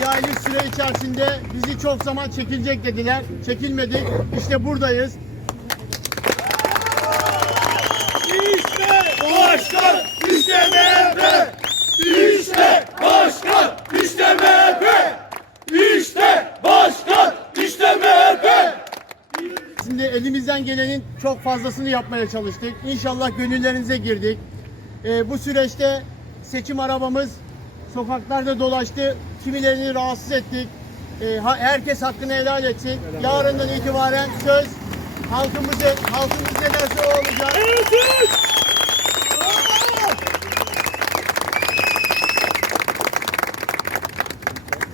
karşısında bizi çok zaman çekilecek dediler. Çekilmedik. İşte buradayız. İşte başkan, işte MHP. İşte başkan, işte MHP. İşte başkan, işte MHP. Şimdi elimizden gelenin çok fazlasını yapmaya çalıştık. İnşallah gönüllerinize girdik. Ee, bu süreçte seçim arabamız sokaklarda dolaştı. Kimilerini rahatsız ettik. Ee, ha- herkes hakkını helal etsin. Yarından itibaren söz halkımızın, halkımız ne derse o olacak.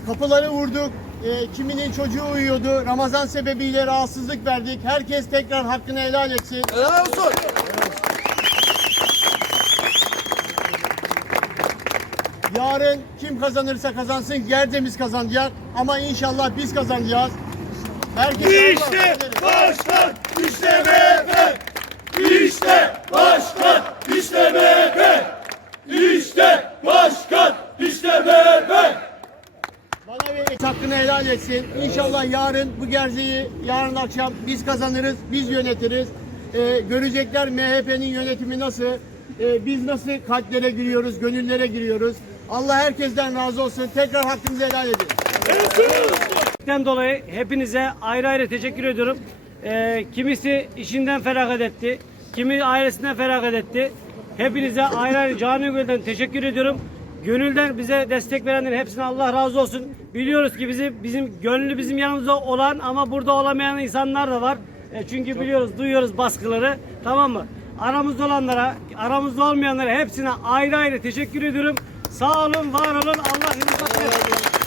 Kapıları vurduk. Ee, kiminin çocuğu uyuyordu. Ramazan sebebiyle rahatsızlık verdik. Herkes tekrar hakkını helal etsin. Helal olsun. Yarın kim kazanırsa kazansın Gerdemiz kazanacak. Ama inşallah biz kazanacağız. Herkese İşte başkan, işte MHP. İşte başkan, işte MHP. İşte başkan, işte MHP. Bana ve hakkını helal etsin. İnşallah yarın bu gerzeyi yarın akşam biz kazanırız, biz yönetiriz. Ee, görecekler MHP'nin yönetimi nasıl, ee, biz nasıl kalplere giriyoruz, gönüllere giriyoruz. Allah herkesten razı olsun. Tekrar hakkınızı helal edin. Den dolayı hepinize ayrı ayrı teşekkür ediyorum. Ee, kimisi işinden feragat etti, kimi ailesinden feragat etti. Hepinize ayrı ayrı canı gönülden teşekkür ediyorum. Gönülden bize destek verenlerin hepsine Allah razı olsun. Biliyoruz ki bizi bizim gönlü bizim yanımızda olan ama burada olamayan insanlar da var. E, çünkü biliyoruz, duyuyoruz baskıları. Tamam mı? Aramızda olanlara, aramızda olmayanlara hepsine ayrı ayrı teşekkür ediyorum. Sağ olun, var olun. Allah olsun.